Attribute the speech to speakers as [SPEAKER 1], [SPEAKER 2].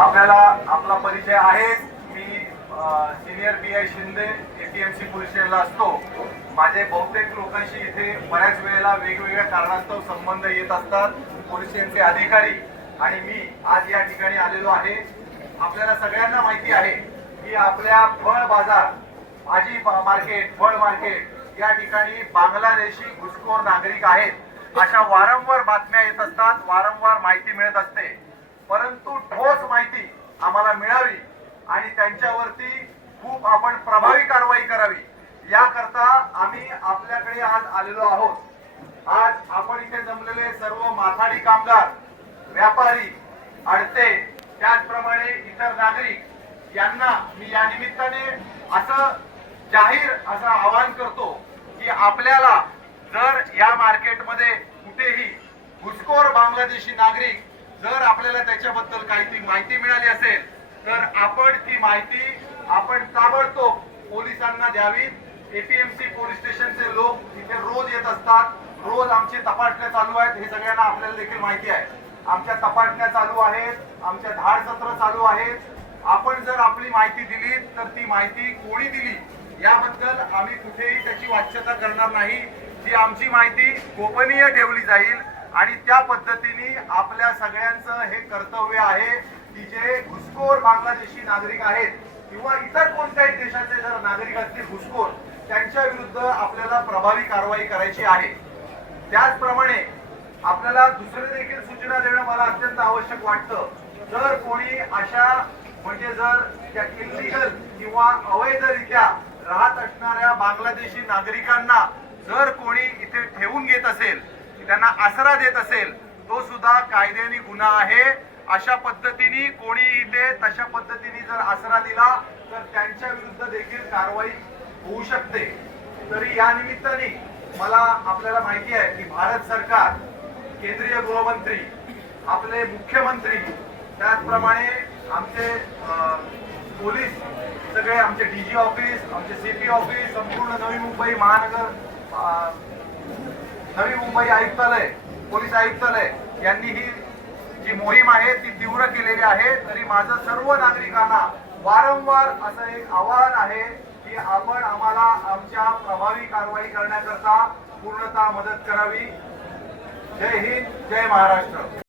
[SPEAKER 1] आपल्याला आपला परिचय आहे मी senior B I Shinde APMC police स्टेशनला असतो माझे बहुतेक लोकांशी इथे बऱ्याच वेळेला वेगवेगळ्या कारणास्तव संबंध येत असतात पोलीस स्टेशनचे अधिकारी आणि मी आज या ठिकाणी आलेलो आहे आपल्याला सगळ्यांना माहिती आहे की आपल्या फळ बाजार भाजी मार्केट फळ मार्केट या ठिकाणी बांगलादेशी घुसखोर नागरिक आहेत अशा वारंवार बातम्या येत असतात वारंवार माहिती मिळत असते आपण प्रभावी कारवाई करावी याकरता आम्ही आपल्याकडे आज आलेलो आहोत आज आपण इथे जमलेले सर्व माथाडी कामगार व्यापारी अडते त्याचप्रमाणे इतर नागरिक यांना मी या निमित्ताने असं जाहीर असं आवाहन करतो की आपल्याला जर या मार्केटमध्ये कुठेही घुसखोर बांगलादेशी नागरिक जर आपल्याला त्याच्याबद्दल काही माहिती मिळाली असेल तर आपण ती माहिती आपण ताबडतोब पोलिसांना द्यावी एपीएमसी पोलीस स्टेशनचे लोक इथे रोज येत असतात रोज आमची तपासण्या चालू आहेत हे सगळ्यांना आपल्याला देखील माहिती आहे आमच्या तपासण्या चालू आहेत आमच्या धाड सत्र चालू आहेत आपण जर आपली माहिती दिली तर ती माहिती कोणी दिली याबद्दल आम्ही कुठेही त्याची वाच्यता करणार नाही जी आमची माहिती गोपनीय ठेवली जाईल आणि त्या पद्धतीने आपल्या सगळ्यांचं हे कर्तव्य आहे की जे घुसखोर बांगलादेशी नागरिक आहेत किंवा इतर कोणत्याही देशाचे जर नागरिकांतील घुसखोर त्यांच्या विरुद्ध आपल्याला प्रभावी कारवाई करायची आहे त्याचप्रमाणे आपल्याला दुसरे देखील सूचना देणं मला अत्यंत आवश्यक वाटतं जर कोणी अशा म्हणजे जर त्या इलिगल किंवा अवैधरित्या राहत असणाऱ्या बांगलादेशी नागरिकांना जर कोणी इथे ठेवून घेत असेल त्यांना आसरा देत असेल तो सुद्धा कायद्याने गुन्हा आहे अशा पद्धतीने कोणी इथे तशा पद्धतीने जर आसरा दिला तर त्यांच्या विरुद्ध देखील कारवाई होऊ शकते तरी या निमित्ताने मला आपल्याला माहिती आहे की भारत सरकार केंद्रीय गृहमंत्री आपले मुख्यमंत्री त्याचप्रमाणे आमचे पोलीस सगळे आमचे डीजी ऑफिस आमचे सीपी ऑफिस संपूर्ण नवी मुंबई महानगर नवी मुंबई आयुक्तालय पोलीस आयुक्तालय यांनी ही जी मोहीम आहे ती तीव्र केलेली आहे तरी माझं सर्व नागरिकांना वारंवार असं एक आवाहन आहे की आपण आम्हाला आमच्या प्रभावी कारवाई करण्याकरता पूर्णतः मदत करावी जय हिंद जय महाराष्ट्र